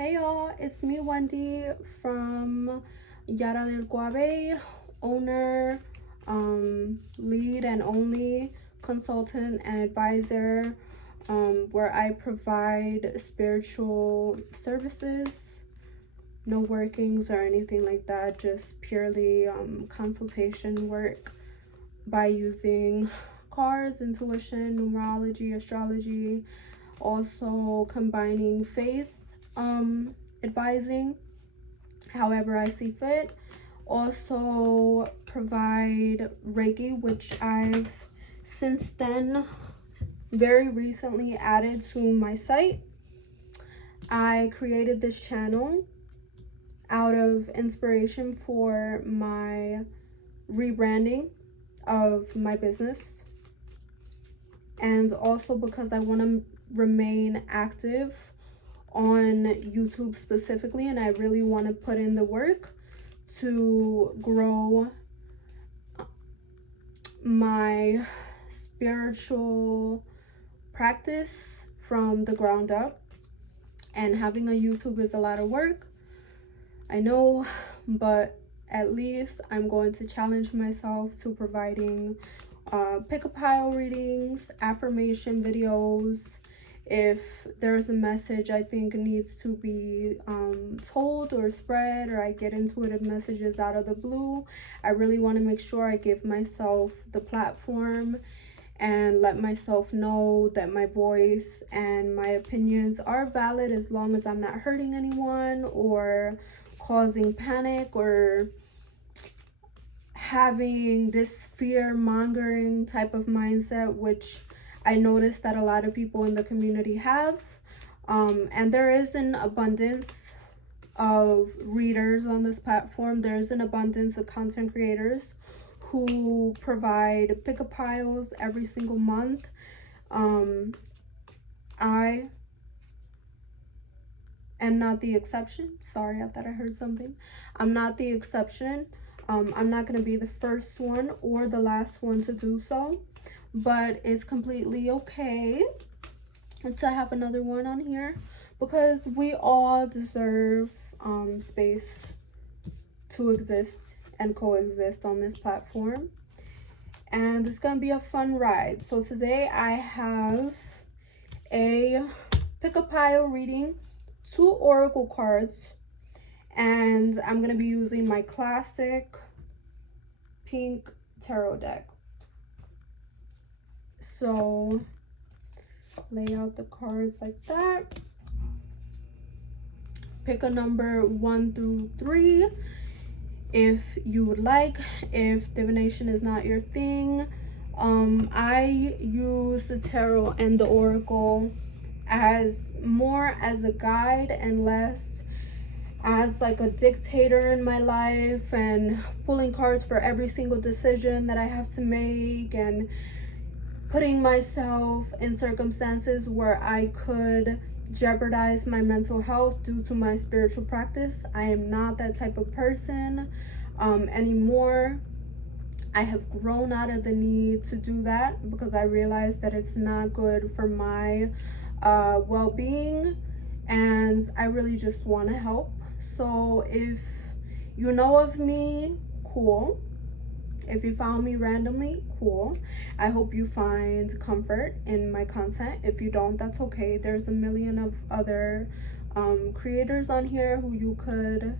Hey y'all, it's me Wendy from Yara Del Coabey, owner, lead and only consultant and advisor, where I provide spiritual services, no workings or anything like that, just purely consultation work by using cards, intuition, numerology, astrology, also combining faith advising however I see fit. Also provide Reiki, which I've since then very recently added to my site. I created this channel out of inspiration for my rebranding of my business, and also because I want to remain active on YouTube specifically, and I really want to put in the work to grow my spiritual practice from the ground up. And having a YouTube is a lot of work, I know, but at least I'm going to challenge myself to providing pick a pile readings, affirmation videos. If there's a message I think needs to be told or spread, or I get intuitive messages out of the blue, I really want to make sure I give myself the platform and let myself know that my voice and my opinions are valid as long as I'm not hurting anyone or causing panic or having this fear-mongering type of mindset, which I noticed that a lot of people in the community have. And there is an abundance of readers on this platform. There's an abundance of content creators who provide pick-up piles every single month. I am not the exception. Sorry, I thought I heard something. I'm not the exception. I'm not going to be the first one or the last one to do so, but it's completely okay to have another one on here because we all deserve space to exist and coexist on this platform, and it's gonna be a fun ride. So today I have a pick a pile reading, 2 oracle cards, and I'm gonna be using my classic pink tarot deck. So lay out the cards like that. Pick a number 1 through 3 if you would like. If divination is not your thing, I use the tarot and the oracle as more as a guide and less as like a dictator in my life and pulling cards for every single decision that I have to make and putting myself in circumstances where I could jeopardize my mental health due to my spiritual practice. I am not that type of person anymore. I have grown out of the need to do that because I realized that it's not good for my well-being, and I really just want to help. So if you know of me, cool. If you found me randomly, cool. I hope you find comfort in my content. If you don't, that's okay. There's a million of other creators on here who you could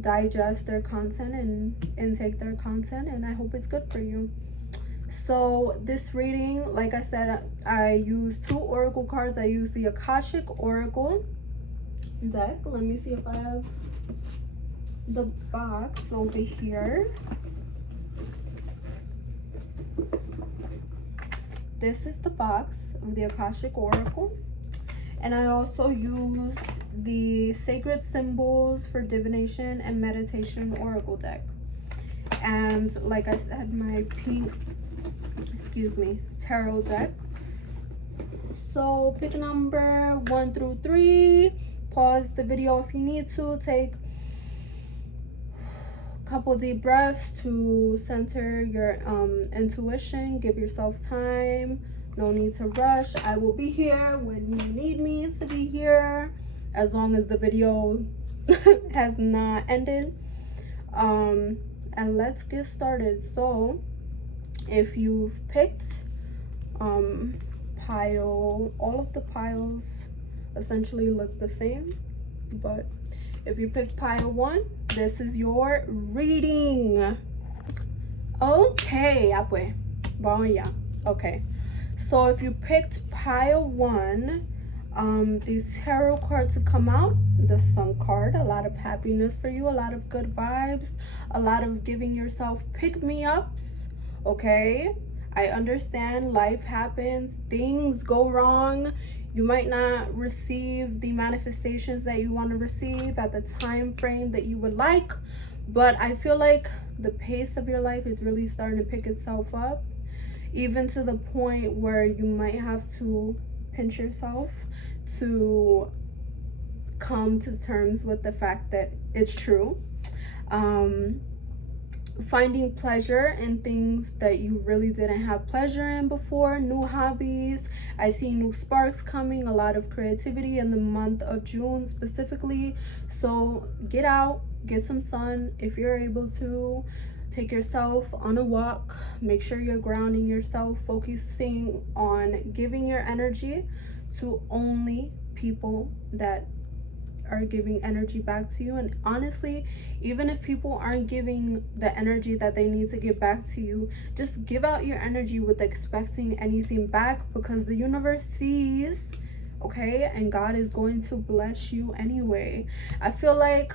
digest their content and intake their content, and I hope it's good for you. So this reading, like I said, I use 2 oracle cards. I use the Akashic Oracle deck. Let me see if I have the box over here. This is the box of the Akashic Oracle, and I also used the Sacred Symbols for Divination and Meditation Oracle deck, and like I said, my pink tarot deck. So pick a number 1 through 3. Pause the video if you need to. Take couple deep breaths to center your intuition. Give yourself time No need to rush. I will be here when you need me to be here, as long as the video has not ended. And let's get started. So if you've picked pile, all of the piles essentially look the same, but if you picked pile 1, this is your reading. Okay, ya pues, vamos ya. Okay, so if you picked pile 1, these tarot cards to come out: the Sun card, a lot of happiness for you, a lot of good vibes, a lot of giving yourself pick-me-ups. Okay, I understand life happens, things go wrong, you might not receive the manifestations that you want to receive at the time frame that you would like, but I feel like the pace of your life is really starting to pick itself up, even to the point where you might have to pinch yourself to come to terms with the fact that it's true. Finding pleasure in things that you really didn't have pleasure in before, new hobbies. I see new sparks coming, a lot of creativity in the month of June specifically. So get out, get some sun if you're able to. Take yourself on a walk. Make sure you're grounding yourself, focusing on giving your energy to only people that are giving energy back to you. And honestly, even if people aren't giving the energy that they need to give back to you, just give out your energy with expecting anything back, because the universe sees, okay, and God is going to bless you anyway. I feel like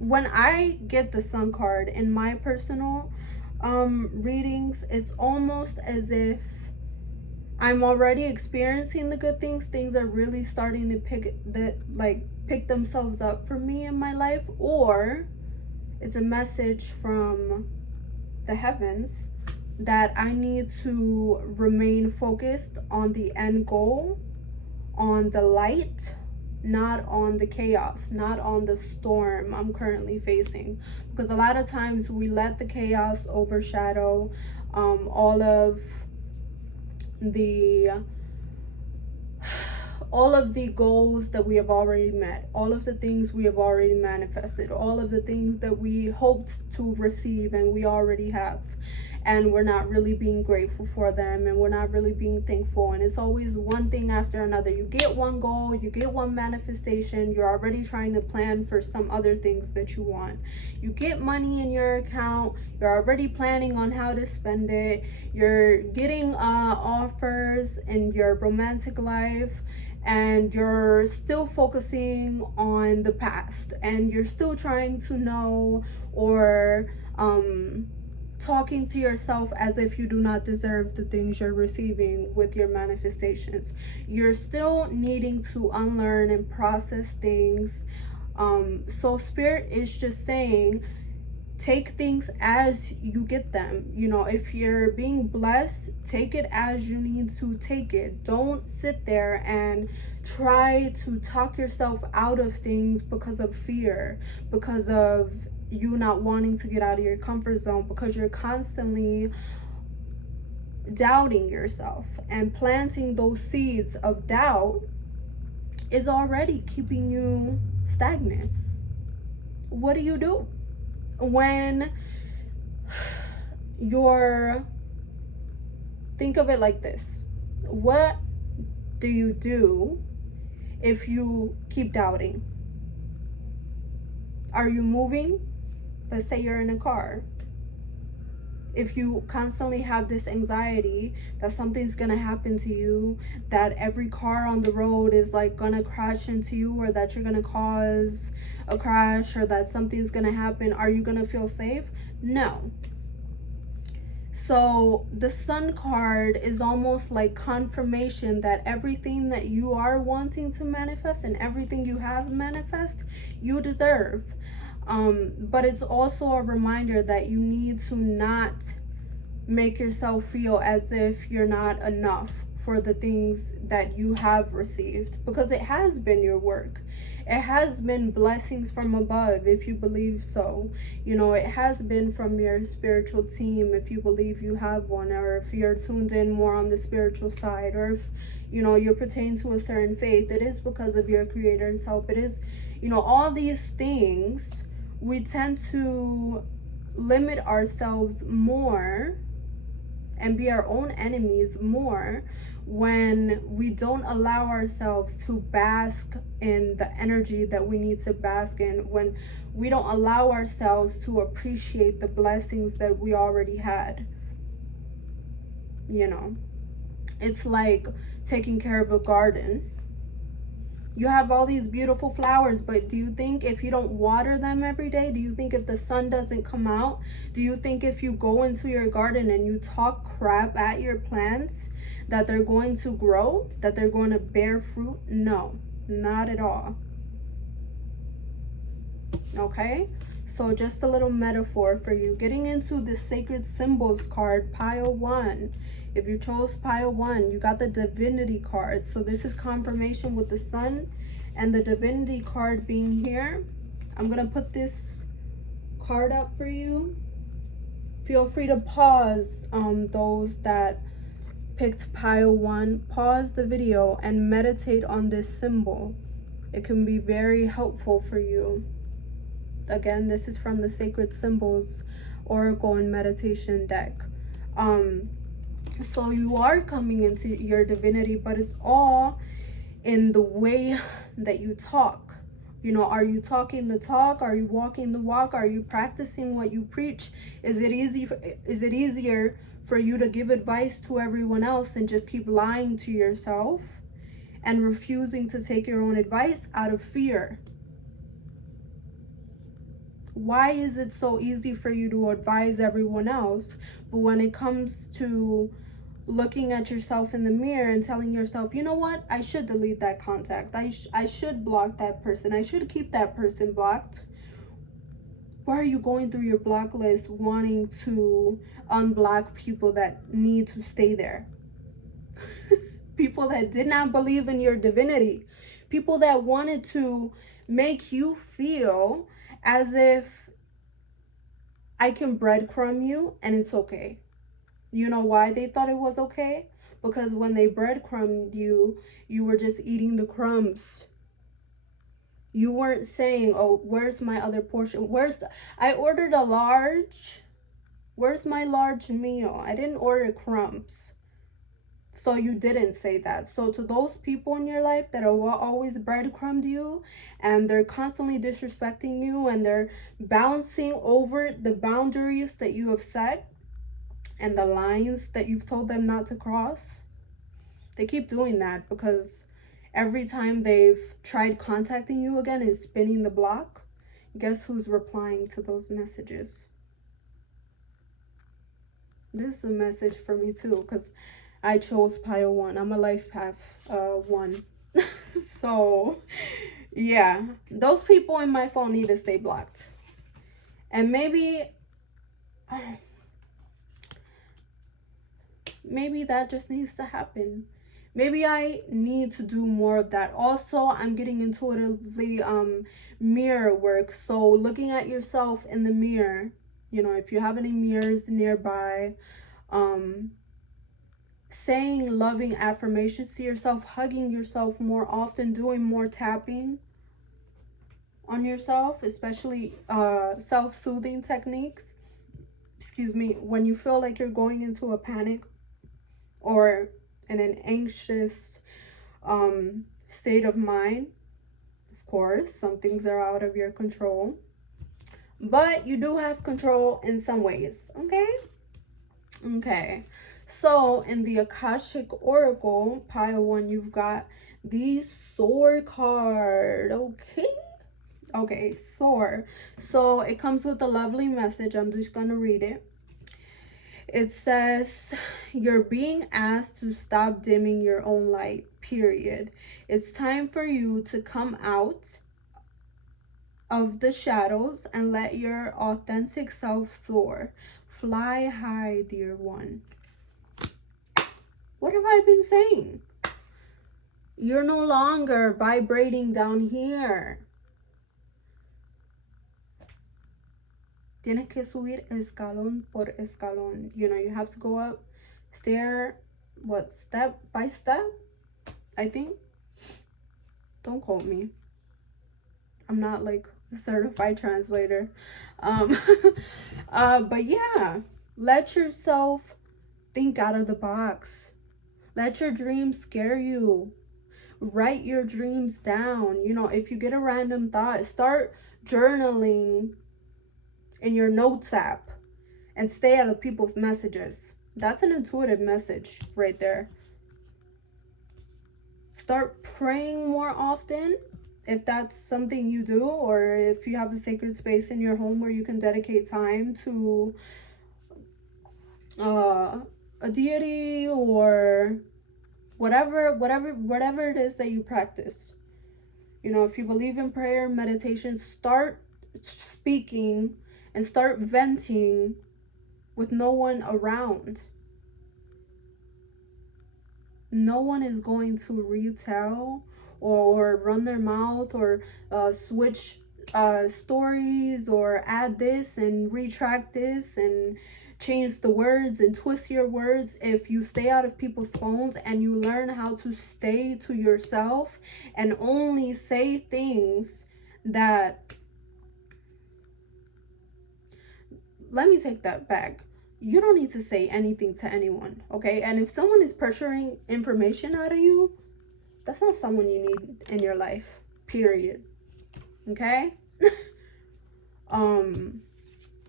when I get the Sun card in my personal readings, it's almost as if I'm already experiencing the good things. Things are really starting to pick themselves up for me in my life, or it's a message from the heavens that I need to remain focused on the end goal, on the light, not on the chaos, not on the storm I'm currently facing. Because a lot of times we let the chaos overshadow all of the goals that we have already met, all of the things we have already manifested, all of the things that we hoped to receive and we already have, and we're not really being grateful for them, and we're not really being thankful. And it's always one thing after another. You get one goal, you get one manifestation, you're already trying to plan for some other things that you want. You get money in your account, you're already planning on how to spend it. You're getting offers in your romantic life, and you're still focusing on the past, and you're still trying to know, or talking to yourself as if you do not deserve the things you're receiving with your manifestations. You're still needing to unlearn and process things. So Spirit is just saying, take things as you get them. You know, if you're being blessed, take it as you need to take it. Don't sit there and try to talk yourself out of things because of fear, because of you not wanting to get out of your comfort zone, because you're constantly doubting yourself, and planting those seeds of doubt is already keeping you stagnant. What do you do when you're, think of it like this: what do you do if you keep doubting? Are you moving? Let's say you're in a car. If you constantly have this anxiety that something's gonna happen to you, that every car on the road is like gonna crash into you, or that you're gonna cause a crash, or that something's gonna happen, are you gonna feel safe? No. So the Sun card is almost like confirmation that everything that you are wanting to manifest and everything you have manifest, you deserve. But it's also a reminder that you need to not make yourself feel as if you're not enough for the things that you have received, because it has been your work. It has been blessings from above, if you believe so. You know, it has been from your spiritual team, if you believe you have one, or if you're tuned in more on the spiritual side, or if, you know, you're pertaining to a certain faith. It is because of your creator's help. It is, you know, all these things. We tend to limit ourselves more and be our own enemies more when we don't allow ourselves to bask in the energy that we need to bask in, when we don't allow ourselves to appreciate the blessings that we already had. You know, it's like taking care of a garden. You have all these beautiful flowers, but do you think if you don't water them every day, do you think if the sun doesn't come out, do you think if you go into your garden and you talk crap at your plants, that they're going to grow, that they're going to bear fruit? No, not at all. Okay, so just a little metaphor for you. Getting into the sacred symbols card, pile 1. If you chose pile 1, you got the divinity card. So this is confirmation with the sun and the divinity card being here. I'm going to put this card up for you. Feel free to pause, those that picked pile 1. Pause the video and meditate on this symbol. It can be very helpful for you. Again, this is from the Sacred Symbols Oracle and Meditation deck. So you are coming into your divinity, but it's all in the way that you talk. You know, are you talking the talk? Are you walking the walk? Are you practicing what you preach? Is it easier for you to give advice to everyone else and just keep lying to yourself and refusing to take your own advice out of fear? Why is it so easy for you to advise everyone else, but when it comes to looking at yourself in the mirror and telling yourself, you know what, I should delete that contact, I should block that person, I should keep that person blocked? Why are you going through your block list wanting to unblock people that need to stay there? People that did not believe in your divinity, people that wanted to make you feel as if I can breadcrumb you and it's okay. You know why they thought it was okay? Because when they breadcrumbed you, you were just eating the crumbs. You weren't saying, oh, where's my other portion? I ordered a large. Where's my large meal? I didn't order crumbs. So you didn't say that. So to those people in your life that are always breadcrumbed you and they're constantly disrespecting you and they're bouncing over the boundaries that you have set and the lines that you've told them not to cross, they keep doing that because every time they've tried contacting you again and spinning the block, guess who's replying to those messages? This is a message for me too, because I chose pile 1. I'm a life path 1. So yeah, those people in my phone need to stay blocked. And maybe that just needs to happen. Maybe I need to do more of that. Also, I'm getting intuitively mirror work. So looking at yourself in the mirror, you know, if you have any mirrors nearby, saying loving affirmations to yourself, hugging yourself more often, doing more tapping on yourself, especially self-soothing techniques. Excuse me, when you feel like you're going into a panic or in an anxious state of mind. Of course, some things are out of your control, but you do have control in some ways. Okay, so in the Akashic Oracle pile 1, you've got the Soar card. Okay, Soar. So it comes with a lovely message. I'm just gonna read it. It says, you're being asked to stop dimming your own light, period. It's time for you to come out of the shadows and let your authentic self soar. Fly high, dear one. What have I been saying? You're no longer vibrating down here. Tienes que subir escalón por escalón. You know, you have to go up, stair, what, step by step, I think. Don't quote me. I'm not like a certified translator. But yeah, let yourself think out of the box. Let your dreams scare you. Write your dreams down. You know, if you get a random thought, start journaling in your notes app and stay out of people's messages. That's an intuitive message right there. Start praying more often if that's something you do, or if you have a sacred space in your home where you can dedicate time to a deity or whatever it is that you practice. You know, if you believe in prayer, meditation, start speaking and start venting with no one around. No one is going to retell or run their mouth or switch stories or add this and retract this and change the words and twist your words. If you stay out of people's phones and you learn how to stay to yourself and only say things that, let me take that back. You don't need to say anything to anyone, okay? And if someone is pressuring information out of you, that's not someone you need in your life, period. Okay?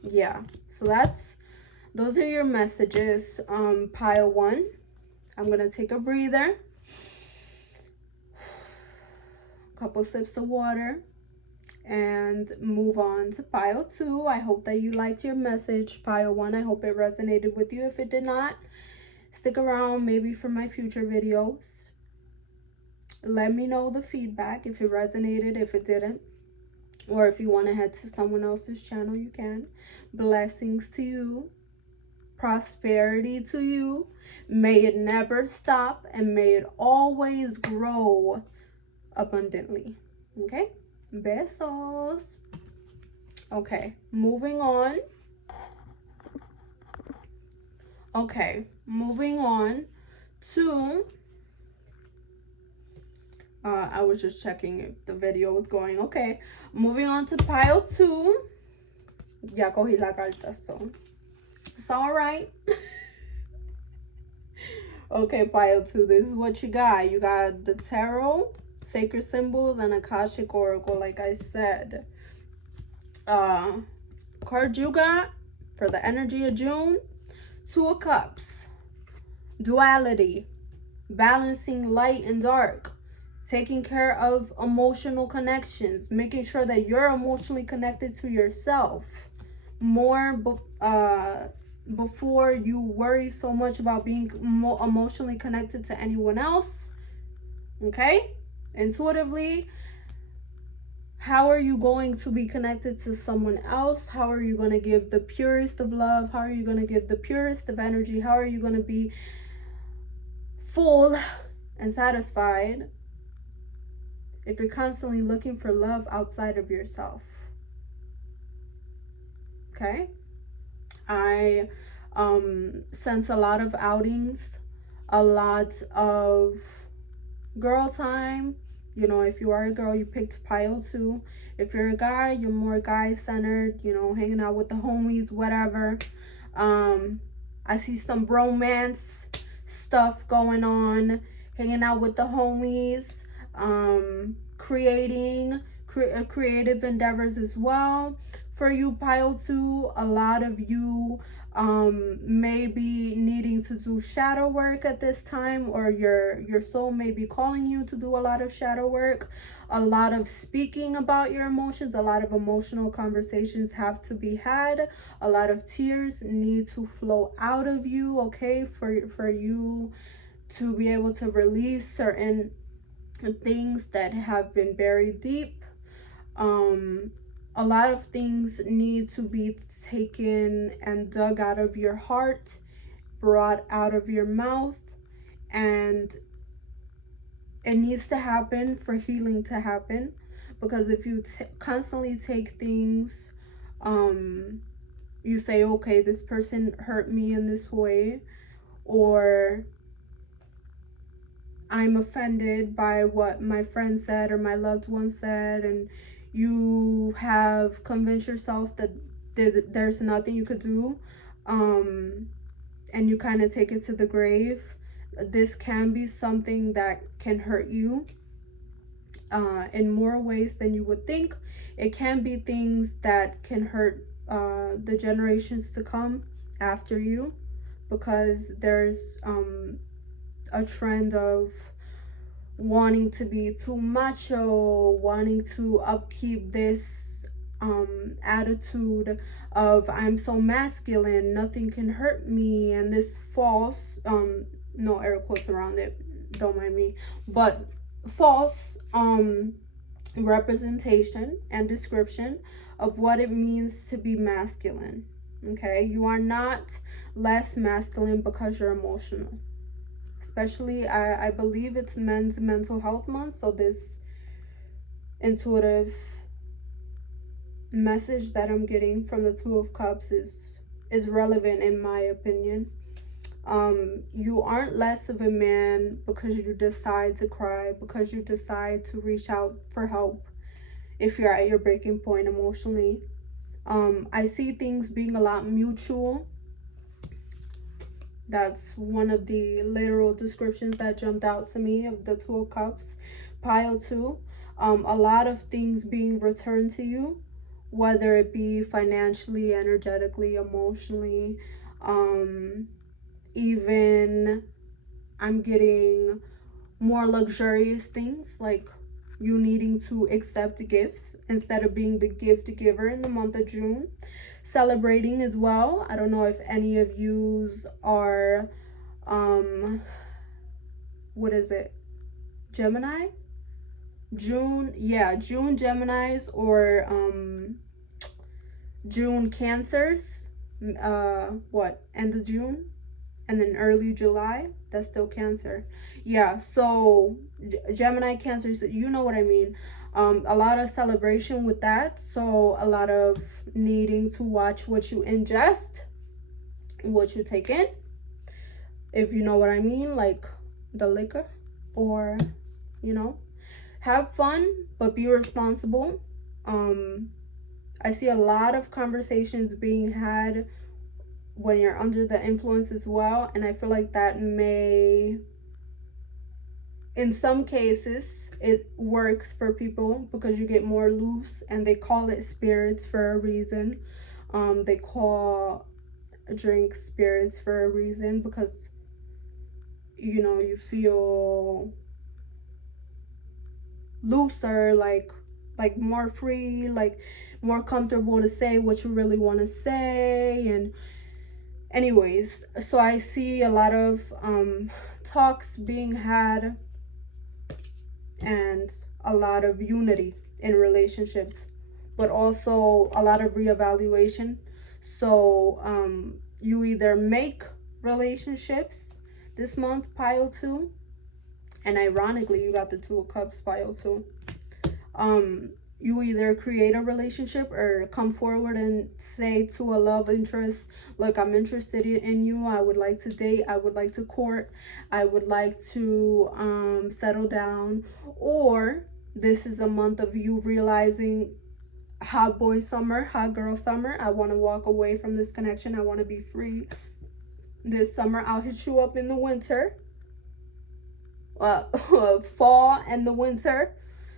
Yeah. So those are your messages. Pile 1. I'm gonna take a breather. Couple sips of water. And move on to pile 2. I hope that you liked your message. Pile 1, I hope it resonated with you. If it did not, stick around maybe for my future videos. Let me know the feedback, if it resonated, if it didn't, or if you want to head to someone else's channel, you can. Blessings to you, prosperity to you. May it never stop, and may it always grow abundantly. Okay? Besos. Okay, moving on. Okay, moving on to I was just checking if the video was going. Okay, moving on to pile 2. Ya cogí la carta, so it's all right. Okay, pile 2, this is what you got. You got the tarot, sacred symbols, and Akashic Oracle, like I said. Card you got for the energy of June: 2 of Cups, duality, balancing light and dark, taking care of emotional connections, making sure that you're emotionally connected to yourself more before you worry so much about being emotionally connected to anyone else. Okay? Intuitively, how are you going to be connected to someone else? How are you going to give the purest of love? How are you going to give the purest of energy? How are you going to be full and satisfied if you're constantly looking for love outside of yourself? Okay? I sense a lot of outings, a lot of girl time. You know, if you are a girl, you picked pile 2. If you're a guy, you're more guy-centered, you know, hanging out with the homies, whatever. I see some bromance stuff going on, hanging out with the homies, creative endeavors as well. For you, pile 2, a lot of you may be needing to do shadow work at this time, or your soul may be calling you to do a lot of shadow work, a lot of speaking about your emotions, a lot of emotional conversations have to be had, a lot of tears need to flow out of you, okay, for you to be able to release certain things that have been buried deep. A lot of things need to be taken and dug out of your heart, brought out of your mouth, and it needs to happen for healing to happen. Because if you constantly take things, you say, okay, this person hurt me in this way, or I'm offended by what my friend said or my loved one said, and you have convinced yourself that there's nothing you could do, and you kind of take it to the grave. This can be something that can hurt you in more ways than you would think. It can be things that can hurt the generations to come after you, because there's a trend of wanting to be too macho, wanting to upkeep this attitude of I'm so masculine, nothing can hurt me, and this false, no air quotes around it, don't mind me, but false representation and description of what it means to be masculine. Okay, you are not less masculine because you're emotional. Especially, I believe it's Men's Mental Health Month, so this intuitive message that I'm getting from the Two of Cups is relevant in my opinion. You aren't less of a man because you decide to cry, because you decide to reach out for help if you're at your breaking point emotionally. I see things being a lot mutual. That's one of the literal descriptions that jumped out to me of the Two of Cups. Pile 2, a lot of things being returned to you, whether it be financially, energetically, emotionally, even I'm getting more luxurious things, like you needing to accept gifts instead of being the gift giver in the month of June. Celebrating as well. I don't know if any of yous are what is it, Gemini, June, yeah, June Geminis, or June Cancers, what, end of June and then early July, that's still Cancer. Yeah, so Gemini, Cancers, you know what I mean. A lot of celebration with that, so a lot of needing to watch what you ingest, what you take in, if you know what I mean, like the liquor, or you know, have fun but be responsible. I see a lot of conversations being had when you're under the influence as well, and I feel like that may, in some cases, it works for people because you get more loose, and they call it spirits for a reason. They call drinks spirits for a reason, because you know, you feel looser, like more free, like more comfortable to say what you really want to say. And anyways, so I see a lot of talks being had and a lot of unity in relationships, but also a lot of reevaluation. So you either make relationships this month, pile 2, and ironically you got the Two of Cups, pile 2. You either create a relationship or come forward and say to a love interest, look, I'm interested in you, I would like to date, I would like to court, I would like to settle down. Or this is a month of you realizing, hot boy summer, hot girl summer, I want to walk away from this connection, I want to be free this summer. I'll hit you up in the winter, fall and the winter,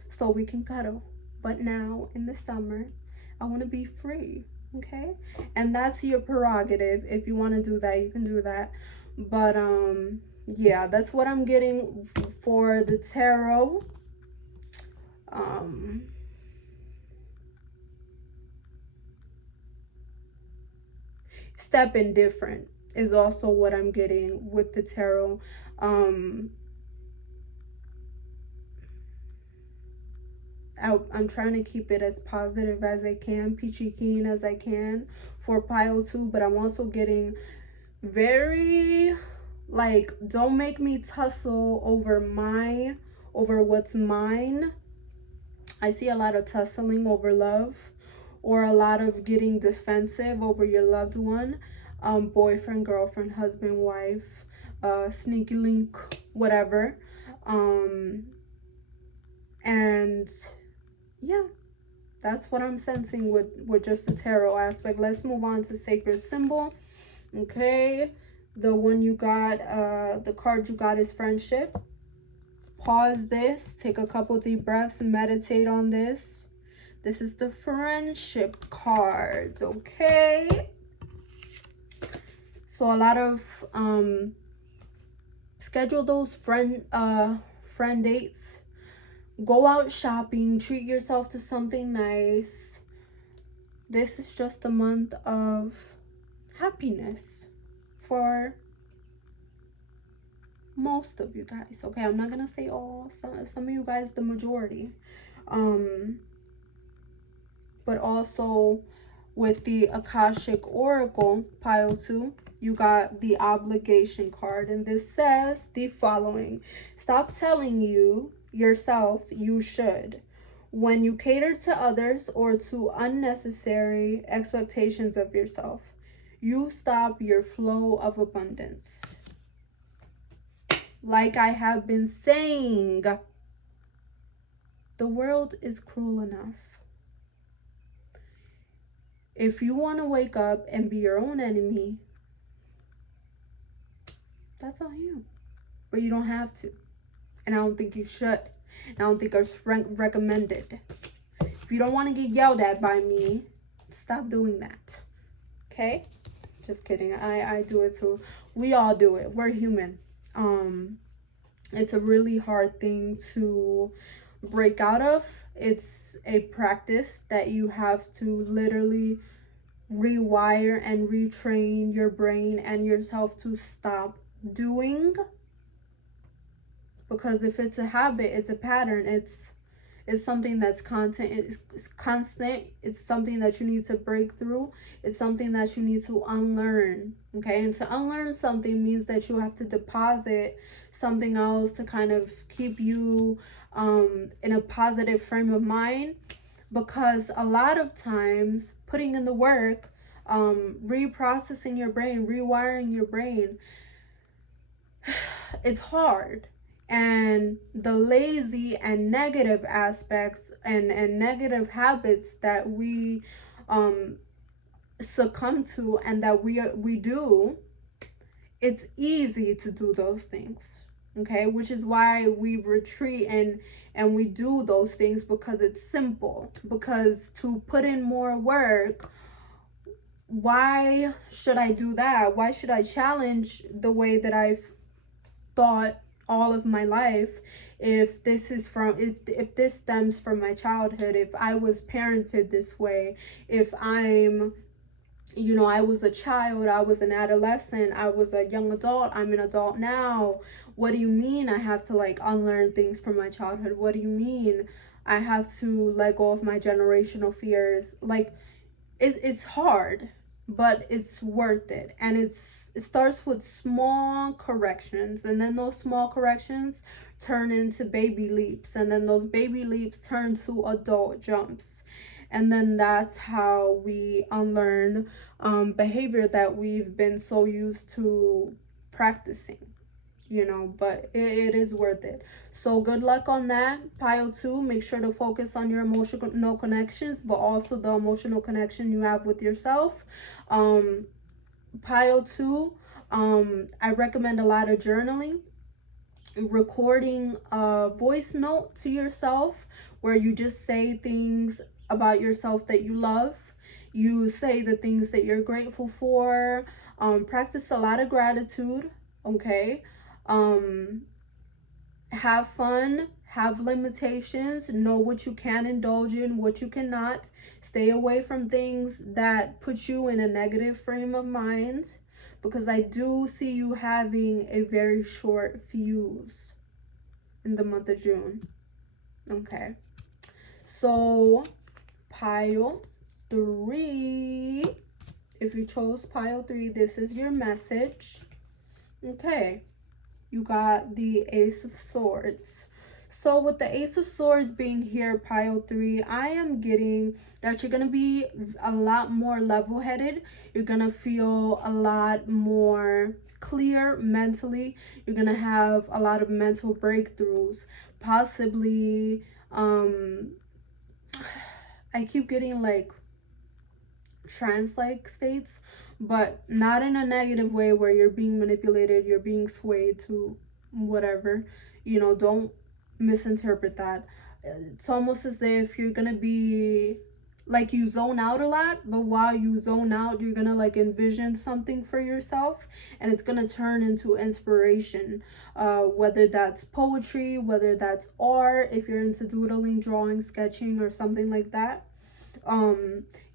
so we can cuddle. But now in the summer, I want to be free. Okay, and that's your prerogative. If you want to do that, you can do that. But yeah, that's what I'm getting for the tarot. Step in different is also what I'm getting with the tarot. I'm trying to keep it as positive as I can, peachy keen as I can for pile 2, but I'm also getting very Like, don't make me tussle over what's mine. I see a lot of tussling over love, or a lot of getting defensive over your loved one, boyfriend, girlfriend, husband, wife, sneaky link, whatever. And yeah, that's what I'm sensing with just the tarot aspect. Let's move on to sacred symbol. Okay, the one you got, the card you got is friendship. Pause this, take a couple deep breaths, meditate on this. This is the friendship cards, okay? So a lot of schedule those friend dates. Go out shopping, treat yourself to something nice. This is just a month of happiness for most of you guys, okay? I'm not gonna say all, some of you guys, the majority. But also with the Akashic Oracle, pile 2, you got the obligation card, and this says the following: stop telling yourself you should. When you cater to others or to unnecessary expectations of yourself, you stop your flow of abundance. Like I have been saying, the world is cruel enough. If you want to wake up and be your own enemy, that's on you. But you don't have to. And I don't think you should. And I don't think it's recommended. If you don't want to get yelled at by me, stop doing that. Okay? Just kidding. I do it too. We all do it. We're human. It's a really hard thing to break out of. It's a practice that you have to literally rewire and retrain your brain and yourself to stop doing. Because if it's a habit, it's a pattern, it's something that's it's constant, it's something that you need to break through, it's something that you need to unlearn. Okay, and to unlearn something means that you have to deposit something else to kind of keep you in a positive frame of mind. Because a lot of times putting in the work, reprocessing your brain, rewiring your brain, it's hard. And the lazy and negative aspects and negative habits that we succumb to and that we do, it's easy to do those things. Okay, which is why we retreat and we do those things, because it's simple. Because to put in more work, why should I do that? Why should I challenge the way that I've thought all of my life, if this stems from my childhood, if I was parented this way, if I'm, I was a child, I was an adolescent, I was a young adult, I'm an adult now. What do you mean I have to unlearn things from my childhood? What do you mean I have to let go of my generational fears? It's hard, but it's worth it. And it starts with small corrections, and then those small corrections turn into baby leaps, and then those baby leaps turn to adult jumps. And then that's how we unlearn behavior that we've been so used to practicing, but it is worth it. So good luck on that. Pile 2, make sure to focus on your emotional connections, but also the emotional connection you have with yourself. Pile 2, I recommend a lot of journaling, recording a voice note to yourself where you just say things about yourself that you love. You say the things that you're grateful for. Practice a lot of gratitude. Okay. Have fun, have limitations, know what you can indulge in, what you cannot. Stay away from things that put you in a negative frame of mind, because I do see you having a very short fuse in the month of June. Okay, so pile 3, if you chose pile 3, this is your message. Okay, you got the Ace of Swords. So with the Ace of Swords being here, pile 3, I am getting that you're going to be a lot more level-headed. You're going to feel a lot more clear mentally. You're going to have a lot of mental breakthroughs. Possibly, I keep getting like trance-like states, but not in a negative way where you're being manipulated, you're being swayed to whatever. You know, don't misinterpret that. It's almost as if you're gonna be like, you zone out a lot, but while you zone out, you're gonna like envision something for yourself, and it's gonna turn into inspiration, whether that's poetry, whether that's art, if you're into doodling, drawing, sketching, or something like that.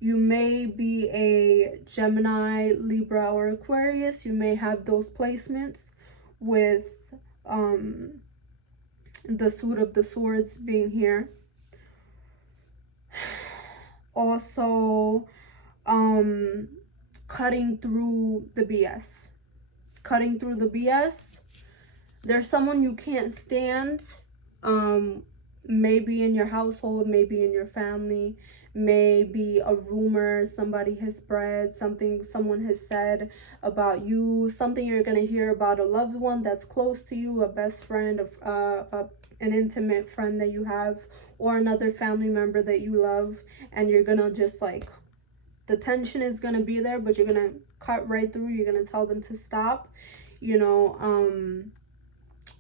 You may be a Gemini, Libra, or Aquarius. You may have those placements with the suit of the swords being here. Also, cutting through the BS. Cutting through the BS. There's someone you can't stand, maybe in your household, maybe in your family, maybe a rumor somebody has spread, something someone has said about you, something you're going to hear about a loved one that's close to you, a best friend, an intimate friend that you have, or another family member that you love, and you're going to just like, the tension is going to be there, but you're going to cut right through. You're going to tell them to stop, you know.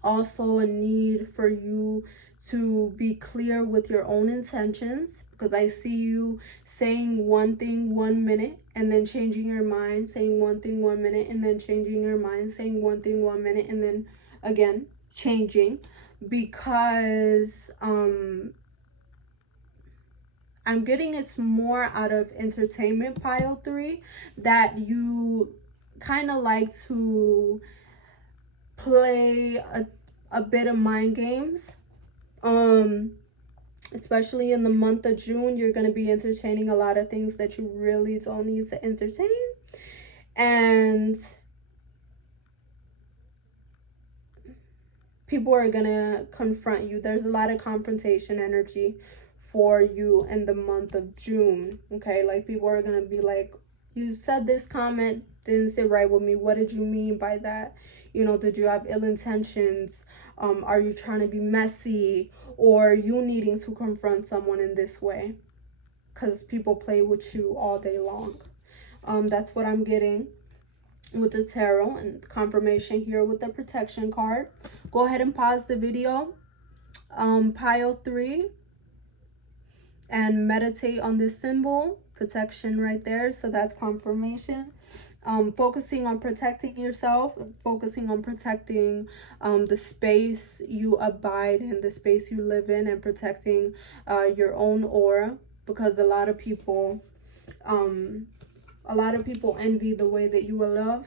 Also a need for you to be clear with your own intentions, because I see you saying one thing 1 minute and then changing your mind, saying one thing 1 minute and then changing your mind, saying one thing 1 minute and then again changing, because I'm getting it's more out of entertainment, pile 3, that you kind of like to play a bit of mind games. Especially in the month of June, you're going to be entertaining a lot of things that you really don't need to entertain. And people are going to confront you. There's a lot of confrontation energy for you in the month of June. Okay, like people are going to be like, you said this comment didn't sit right with me. What did you mean by that? You know, did you have ill intentions? Are you trying to be messy? Or you needing to confront someone in this way? Because people play with you all day long. That's what I'm getting with the tarot, and confirmation here with the protection card. Go ahead and pause the video, pile 3, and meditate on this symbol, protection right there. So that's confirmation. Focusing on protecting yourself, focusing on protecting the space you abide in, the space you live in, and protecting your own aura, because a lot of people envy the way that you were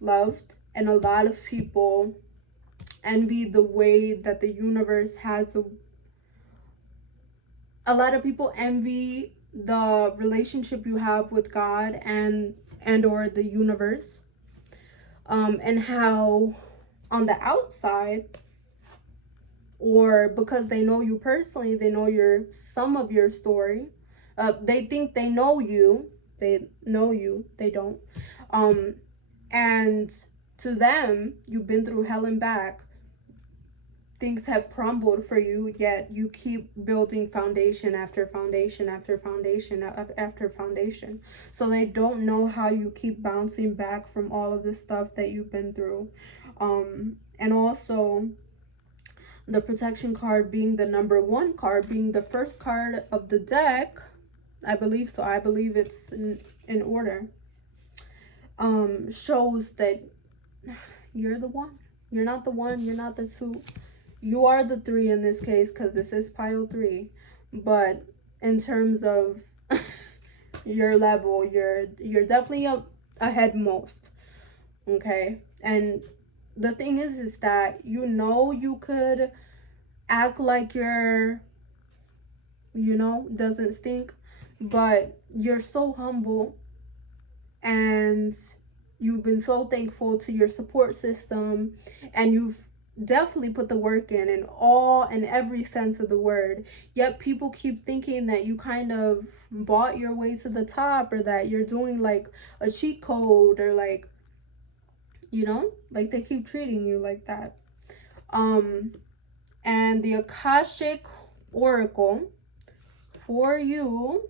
loved, and a lot of people envy the way that the universe has a lot of people envy the relationship you have with God and or the universe, and how on the outside, or because they know you personally, they know some of your story, they think they know you, they don't, and to them, you've been through hell and back. Things have crumbled for you, yet you keep building foundation after foundation after foundation after foundation. So they don't know how you keep bouncing back from all of the stuff that you've been through. And also, the protection card being the number 1 card, being the first card of the deck, I believe so. I believe it's in order. Shows that you're the one. You're not the 1. You're not the 2. You are the 3 in this case, because this is pile 3. But in terms of your level, you're definitely ahead most. Okay? And the thing is that you could act like you're, doesn't stink, but you're so humble, and you've been so thankful to your support system, and you've definitely put the work in all and every sense of the word. Yet people keep thinking that you kind of bought your way to the top, or that you're doing like a cheat code, or like, you know, like they keep treating you like that. And the Akashic Oracle for you,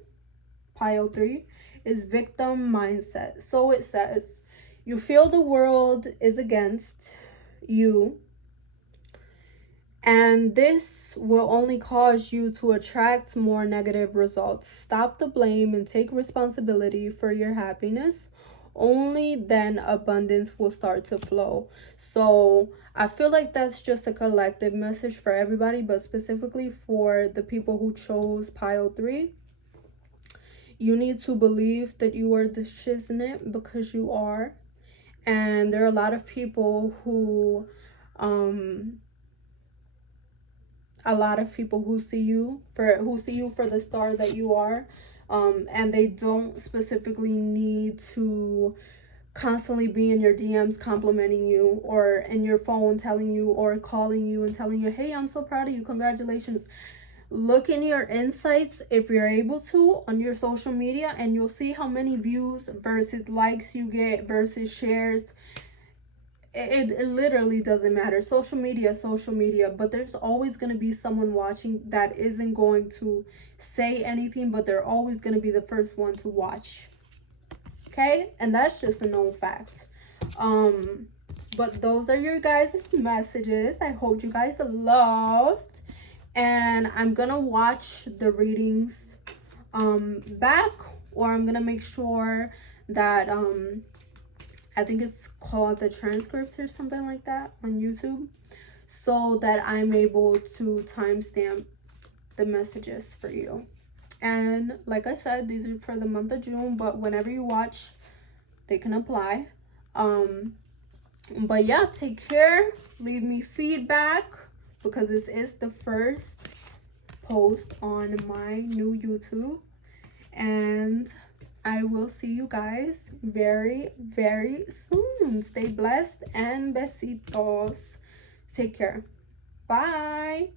pile 3, is victim mindset. So it says, you feel the world is against you, and this will only cause you to attract more negative results. Stop the blame and take responsibility for your happiness. Only then abundance will start to flow. So I feel like that's just a collective message for everybody, but specifically for the people who chose pile 3. You need to believe that you are the shiznit, because you are. And there are a lot of people who see you for the star that you are, and they don't specifically need to constantly be in your DMs complimenting you, or in your phone telling you, or calling you and telling you, hey, I'm so proud of you, congratulations. Look in your insights, if you're able to, on your social media, and you'll see how many views versus likes you get versus shares. It literally doesn't matter. Social media, but there's always going to be someone watching that isn't going to say anything, but they're always going to be the first one to watch. Okay? And that's just a known fact. But those are your guys' messages. I hope you guys loved. And I'm gonna watch the readings back, or I'm gonna make sure that I think it's called the transcripts or something like that on YouTube, so that I'm able to timestamp the messages for you. And like I said, these are for the month of June, but whenever you watch, they can apply. But yeah, take care. Leave me feedback, because this is the first post on my new YouTube. And I will see you guys very, very soon. Stay blessed and besitos. Take care. Bye.